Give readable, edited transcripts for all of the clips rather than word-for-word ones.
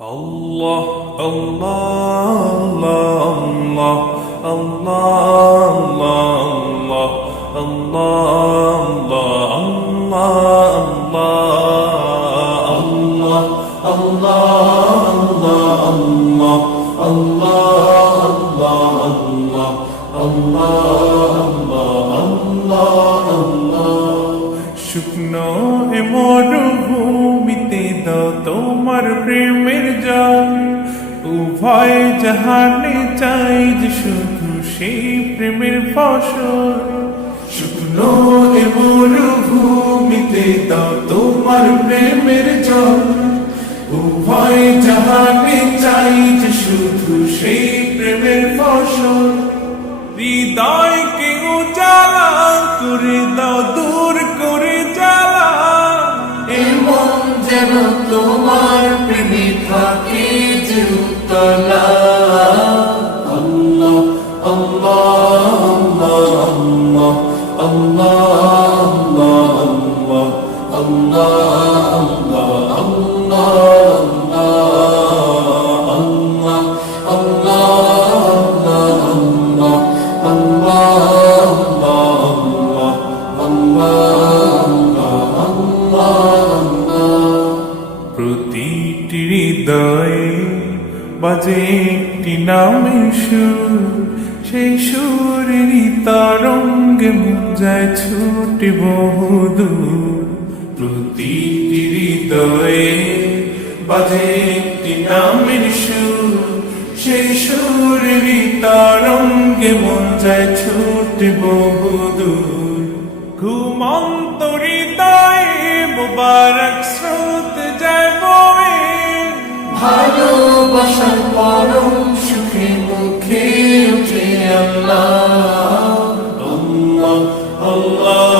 Allah, Allah, Allah, Allah, Allah, Allah, Allah, Allah. শুকনো এ মরুভূমিতে দাও তোমার প্রেমের জল, উভয় জাহানে চাই যে শুধু সেই প্রেমের ফসল। শুকনো এ মরুভূমিতে দাও তোমার প্রেমের জল, উভয় জাহানে চাই যে শুধু সেই প্রেমের ফসল। হৃদয়কে উজালা করে দাও, দূর করে জ্বালা, এমন যেন তোমার প্রেমে থাকে যে উতলা। আল্লাহ আল্লাহ আল্লাহ আল্লাহ আল্লাহ আল্লাহ প্রতিটি হৃদয়ে বাজে একটি নামের সুর, সেই সুরেরই তরঙ্গে মন যায় ছুটে বহুদূর। প্রতিটি হৃদয়ে বাজে একটি নামের সুর, সেই সুরেরই তরঙ্গে মন যায় ছুটে বহুদূর। ঘুমন্ত হৃদয়ে মুবারক স্রোত যায় বয়ে, ভালোবাসার পরম সুখে মুখে উঠে আল্লাহ আল্লাহ আল্লাহ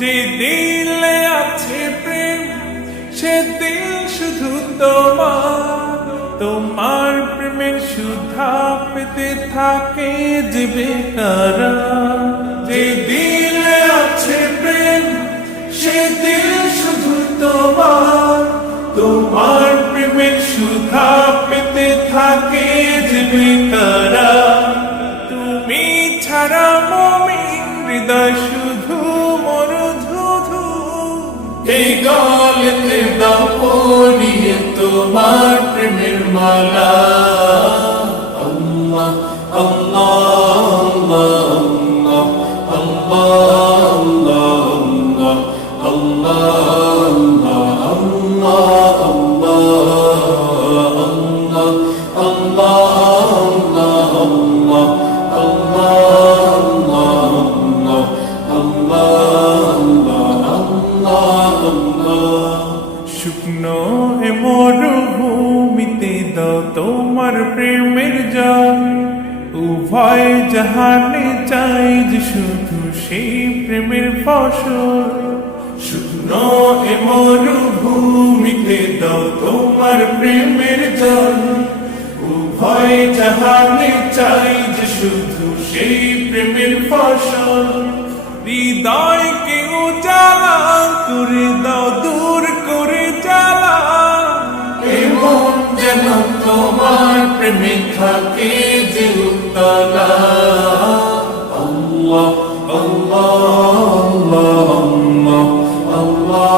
যে দিলে আছে প্রেম, সে দিল শুধু তোমার, তোমার প্রেমের সুধা পেতে থাকে যে বেকারার। যে দিলে আছে প্রেম, সে দিল শুধু তোমার, তোমার প্রেমের সুধা পেতে থাকে যে বেকারার। তুমি ছাড়া মুমিন হৃদয় শুধু মরুধুধু, এই গলেতে দাও পরিয়ে তোমার প্রেমের মালা। আল্লাহ আল্লাহ শুকনো এ মরুভূমিতে দাও তোমার প্রেমের জল, উভয় জাহানে চাই যে শুধু সেই প্রেমের ফসল। শুকনো এ মরুভূমিতে দাও তোমার প্রেমের জল, উভয় জাহানে চাই যে শুধু সেই প্রেমের ফসল। হৃদয়কে উজালা করে দাও, দূর করে জ্বালা, এমন যেন তোমার প্রেমে থাকে যে উতলা। আল্লাহ আল্লাহ Allah